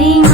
Nothing